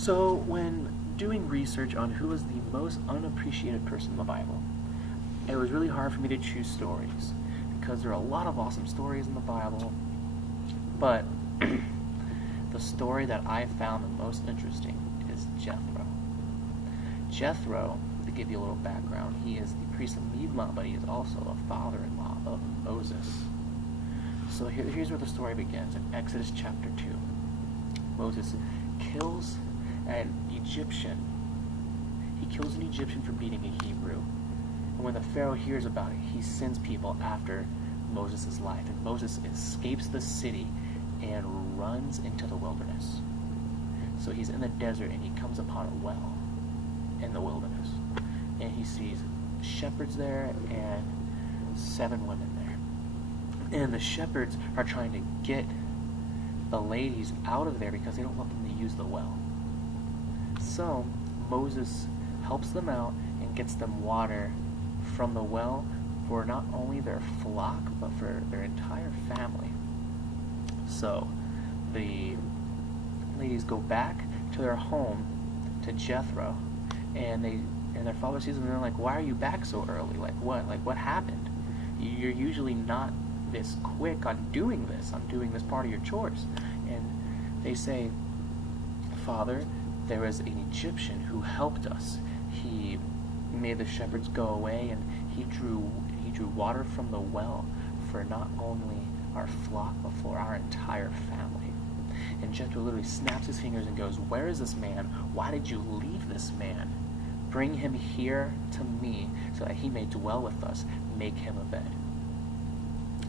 So, when doing research on who was the most unappreciated person in the Bible, it was really hard for me to choose stories because there are a lot of awesome stories in the Bible, but the story that I found the most interesting is Jethro. Jethro, to give you a little background, he is the priest of Midian, but he is also a father-in-law of Moses. So here's where the story begins in Exodus chapter 2. Moses kills an Egyptian. He kills an Egyptian for beating a Hebrew. And when the Pharaoh hears about it, he sends people after Moses' life. And Moses escapes the city and runs into the wilderness. So he's in the desert and he comes upon a well in the wilderness. And he sees shepherds there and 7 women there. And the shepherds are trying to get the ladies out of there because they don't want them to use the well. So Moses helps them out and gets them water from the well for not only their flock but for their entire family. So the ladies go back to their home, to Jethro, and their father sees them and they're like, "Why are you back so early? What happened? You're usually not this quick on doing this part of your chores." And they say, "Father, there was an Egyptian who helped us. He made the shepherds go away, and he drew water from the well for not only our flock but for our entire family." And Jethro literally snaps his fingers and goes, "Where is this man? Why did you leave this man? Bring him here to me so that he may dwell with us. Make him a bed."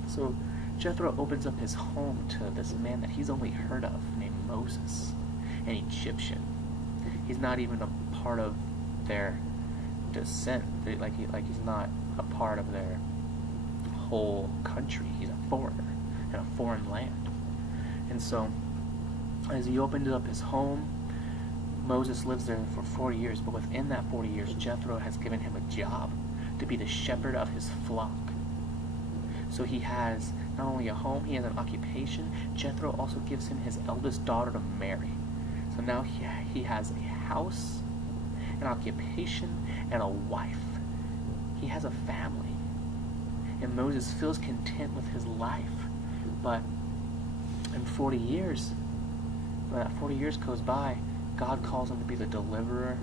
So Jethro opens up his home to this man that he's only heard of, named Moses, an Egyptian. He's not even a part of their descent. He's not a part of their whole country. He's a foreigner in a foreign land. And so, as he opens up his home, Moses lives there for 40 years. But within that 40 years, Jethro has given him a job to be the shepherd of his flock. So he has not only a home, he has an occupation. Jethro also gives him his eldest daughter to marry. So now he has a house, an occupation, and a wife. He has a family. And Moses feels content with his life. But in 40 years, when that 40 years goes by, God calls him to be the deliverer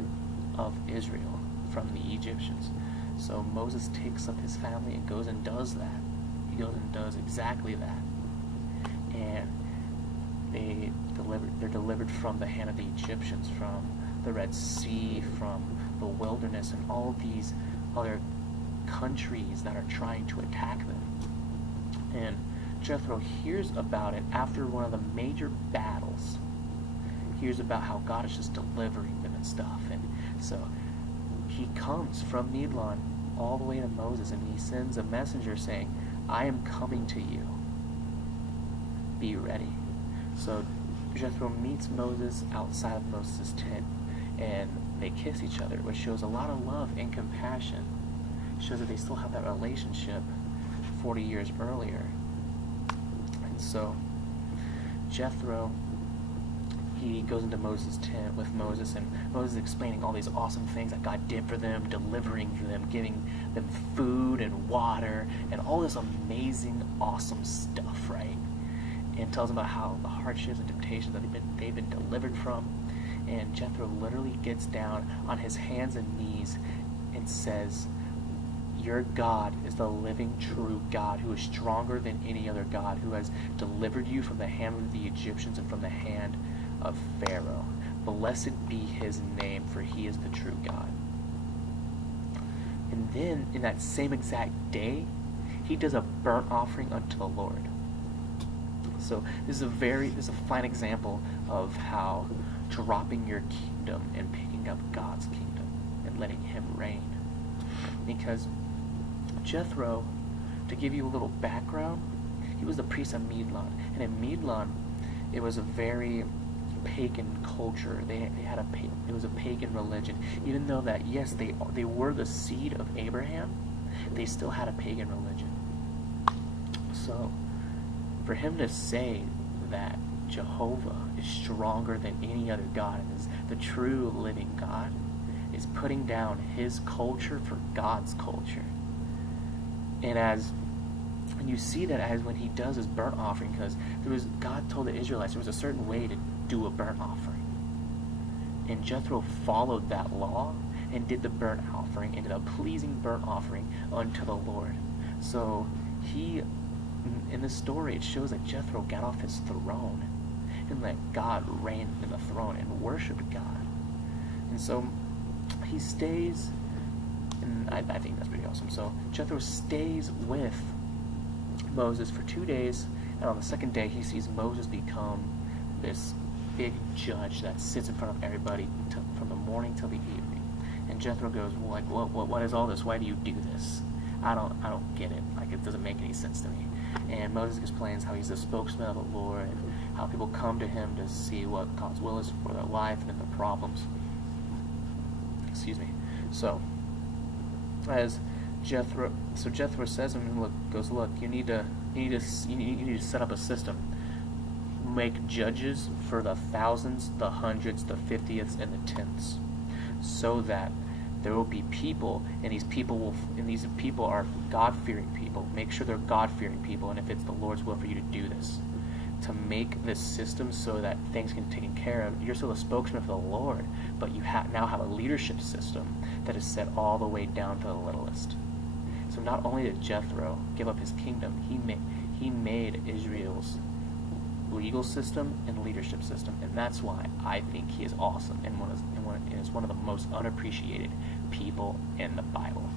of Israel from the Egyptians. So Moses takes up his family and goes and does that. He goes and does exactly that. And they're delivered from the hand of the Egyptians, from the Red Sea, from the wilderness, and all of these other countries that are trying to attack them. And Jethro hears about it after one of the major battles. He hears about how God is just delivering them and stuff. And so he comes from Midian all the way to Moses, and he sends a messenger saying, "I am coming to you. Be ready." So Jethro meets Moses outside of Moses' tent, and they kiss each other, which shows a lot of love and compassion. It shows that they still have that relationship 40 years earlier. And so Jethro, he goes into Moses' tent with Moses, and Moses is explaining all these awesome things that God did for them, delivering them, giving them food and water, and all this amazing, awesome stuff, right? And tells them about how the hardships and temptations that they've been delivered from. And Jethro literally gets down on his hands and knees and says, "Your God is the living, true God, who is stronger than any other God, who has delivered you from the hand of the Egyptians and from the hand of Pharaoh. Blessed be his name, for he is the true God." And then, in that same exact day, he does a burnt offering unto the Lord. So this is a fine example of how dropping your kingdom and picking up God's kingdom and letting him reign. Because Jethro, to give you a little background, he was the priest of Midian, and in Midian, it was a very pagan culture. It was a pagan religion. Even though that, yes, they were the seed of Abraham, they still had a pagan religion. So for him to say that Jehovah is stronger than any other God, and is the true living God, is putting down his culture for God's culture. And you see that as when he does his burnt offering, because God told the Israelites there was a certain way to do a burnt offering. And Jethro followed that law and did the burnt offering, and did a pleasing burnt offering unto the Lord. So in the story, it shows that Jethro got off his throne and let God reign in the throne and worshiped God. And so he stays, and I think that's pretty awesome. So Jethro stays with Moses for 2 days, and on the second day he sees Moses become this big judge that sits in front of everybody from the morning till the evening. And Jethro goes, well, like, what is all this? Why do you do this? I don't get it. Like, it doesn't make any sense to me. And Moses explains how he's the spokesman of the Lord, and how people come to him to see what God's will is for their life and their problems. Excuse me. So Jethro says to him, look, you need to set up a system. Make judges for the thousands, the hundreds, the 50ths, and the tenths, so that there will be people, and these people are God-fearing people. Make sure they're God-fearing people, and if it's the Lord's will for you to do this, to make this system so that things can be taken care of. You're still a spokesman for the Lord, but you now have a leadership system that is set all the way down to the littlest. So not only did Jethro give up his kingdom, he made Israel's legal system and leadership system, and that's why I think he is awesome and is one of the most unappreciated people in the Bible.